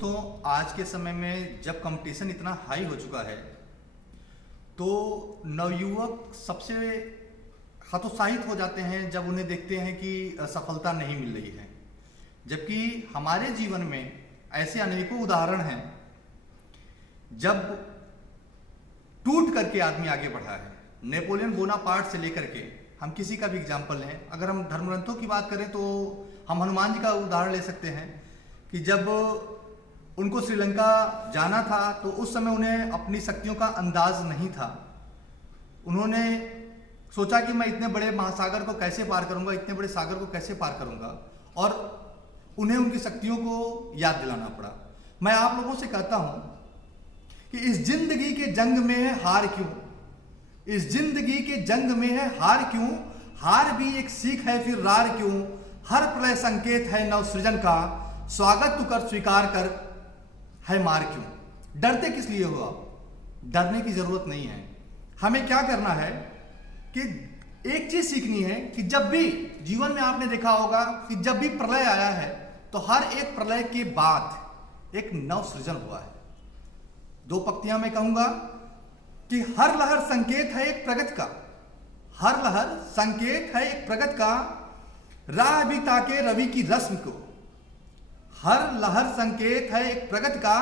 तो आज के समय में जब कंपटीशन इतना हाई हो चुका है तो नवयुवक सबसे हतोत्साहित हो जाते हैं जब उन्हें देखते हैं कि सफलता नहीं मिल रही है। जबकि हमारे जीवन में ऐसे अनेकों उदाहरण हैं जब टूट करके आदमी आगे बढ़ा है। नेपोलियन बोनापार्ट से लेकर के हम किसी का भी एग्जाम्पल लें, अगर हम धर्म ग्रंथों की बात करें तो हम हनुमान जी का उदाहरण ले सकते हैं कि जब उनको श्रीलंका जाना था तो उस समय उन्हें अपनी शक्तियों का अंदाज नहीं था। उन्होंने सोचा कि मैं इतने बड़े महासागर को कैसे पार करूंगा, इतने बड़े सागर को कैसे पार करूंगा, और उन्हें उनकी शक्तियों को याद दिलाना पड़ा। मैं आप लोगों से कहता हूं कि इस जिंदगी के जंग में है हार क्यों, इस जिंदगी के जंग में है हार क्यों, हार भी एक सीख है फिर रार क्यों, हर प्रलय संकेत है नव सृजन का, स्वागत तू कर स्वीकार कर है मार क्यों। डरते किस लिए हो आप? डरने की जरूरत नहीं है। हमें क्या करना है कि एक चीज सीखनी है कि जब भी जीवन में आपने देखा होगा कि जब भी प्रलय आया है तो हर एक प्रलय के बाद एक नव सृजन हुआ है। दो पंक्तियां मैं कहूंगा कि हर लहर संकेत है एक प्रगति का, हर लहर संकेत है एक प्रगति का, राह भी ताके रवि की रस्म को, हर लहर संकेत है एक प्रगति का,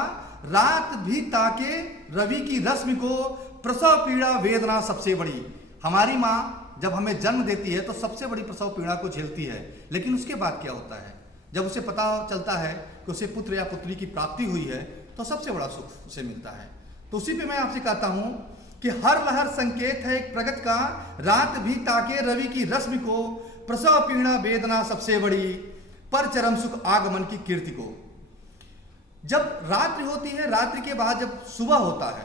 रात भी ताके रवि की रश्मि को, प्रसव पीड़ा वेदना सबसे बड़ी। हमारी माँ जब हमें जन्म देती है तो सबसे बड़ी प्रसव पीड़ा को झेलती है, लेकिन उसके बाद क्या होता है? जब उसे पता चलता है कि उसे पुत्र या पुत्री की प्राप्ति हुई है तो सबसे बड़ा सुख उसे मिलता है। तो उसी पे मैं आपसे कहता हूं कि हर लहर संकेत है एक प्रगति का, रात भी ताके रवि की रश्मि को, प्रसव पीड़ा वेदना सबसे बड़ी, पर चरम सुख आगमन की कीर्ति को। जब रात्रि होती है, रात्रि के बाद जब सुबह होता है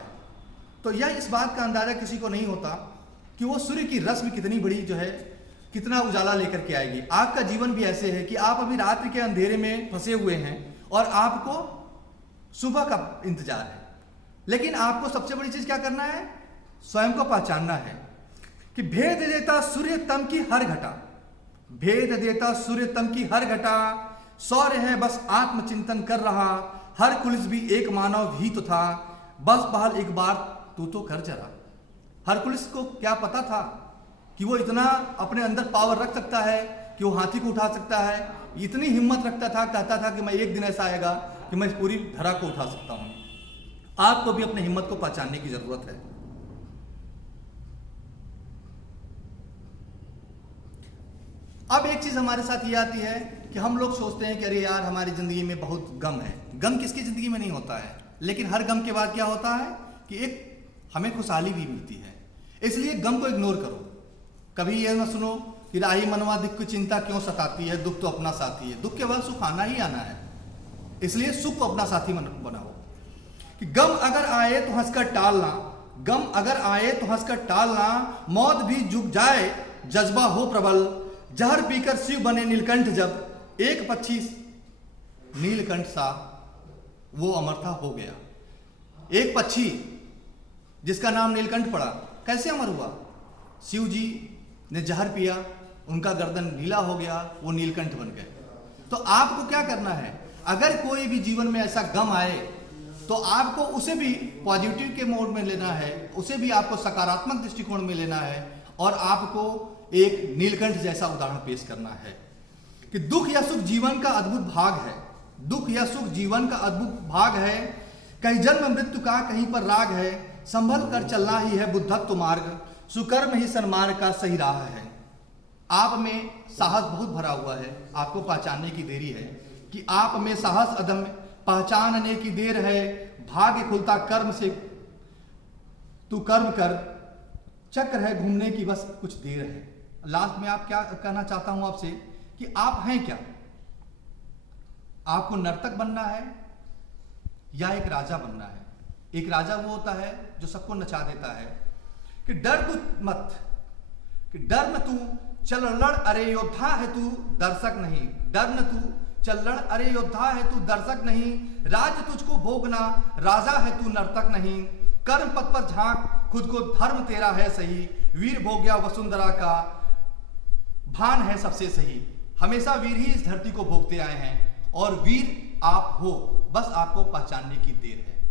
तो यह इस बात का अंदाजा किसी को नहीं होता कि वो सूर्य की रश्मि कितनी बड़ी जो है, कितना उजाला लेकर के आएगी। आपका जीवन भी ऐसे है कि आप अभी रात्रि के अंधेरे में फंसे हुए हैं और आपको सुबह का इंतजार है, लेकिन आपको सबसे बड़ी चीज क्या करना है? स्वयं को पहचानना है कि भेद देता सूर्य तम की हर घटा, भेद देता सूर्य तम की हर घटा, सौर्य है बस आत्मचिंतन कर रहा, हर कुलिस भी एक मानव भी तो था, बस बहाल एक बार तू तो कर जरा। हर कुलिस को क्या पता था कि वो इतना अपने अंदर पावर रख सकता है कि वो हाथी को उठा सकता है। इतनी हिम्मत रखता था, कहता था कि मैं एक दिन ऐसा आएगा कि मैं पूरी धरा को उठा सकता हूं। आपको भी अपनी हिम्मत को पहचानने की जरूरत है। अब एक चीज हमारे साथ ये आती है कि हम लोग सोचते हैं कि अरे यार हमारी जिंदगी में बहुत गम है। गम किसकी जिंदगी में नहीं होता है, लेकिन हर गम के बाद क्या होता है कि एक हमें खुशहाली भी मिलती है। इसलिए गम को इग्नोर करो। कभी ये ना सुनो कि राही मनवा दुख की चिंता क्यों सताती है, दुख तो अपना साथी है। दुख के बाद सुख आना ही आना है, इसलिए सुख को अपना साथी बनाओ। कि गम अगर आए तो हंसकर टालना, गम अगर आए तो हंसकर टालना, मौत भी झुक जाए जज्बा हो प्रबल, जहर पीकर शिव बने नीलकंठ जब, एक पक्षी नीलकंठ सा वो अमर था हो गया। एक पक्षी जिसका नाम नीलकंठ पड़ा कैसे अमर हुआ? शिव जी ने जहर पिया, उनका गर्दन नीला हो गया, वो नीलकंठ बन गए। तो आपको क्या करना है? अगर कोई भी जीवन में ऐसा गम आए तो आपको उसे भी पॉजिटिव के मोड में लेना है, उसे भी आपको सकारात्मक दृष्टिकोण में लेना है और आपको एक नीलकंठ जैसा उदाहरण पेश करना है कि दुख या सुख जीवन का अद्भुत भाग है, दुख या सुख जीवन का अद्भुत भाग है, कहीं जन्म मृत्यु का कहीं पर राग है, संभल कर चलना ही है बुद्धत्व मार्ग, सुकर्म ही सन्मार्ग का सही राह है। आप में साहस बहुत भरा हुआ है, आपको पहचानने की देरी है कि आप में साहस अदम्य पहचानने की देर है, भाग्य खुलता कर्म से तू कर्म कर, चक्र है घूमने की बस कुछ देर है। लास्ट में आप क्या कहना चाहता हूं आपसे कि आप हैं क्या? आपको नर्तक बनना है या एक राजा बनना है? एक राजा वो होता है जो सबको नचा देता है कि डर तू मत, कि डर न तू चल लड़ अरे योद्धा है तू दर्शक नहीं, डर न तू चल लड़ अरे योद्धा है तू दर्शक नहीं, राज तुझको भोगना राजा है तू नर्तक नहीं, कर्म पथ पर झांक खुद को धर्म तेरा है सही, वीर भोग्या वसुंधरा का भान है सबसे सही। हमेशा वीर ही इस धरती को भोगते आए हैं और वीर आप हो। बस आपको पहचानने की देर है।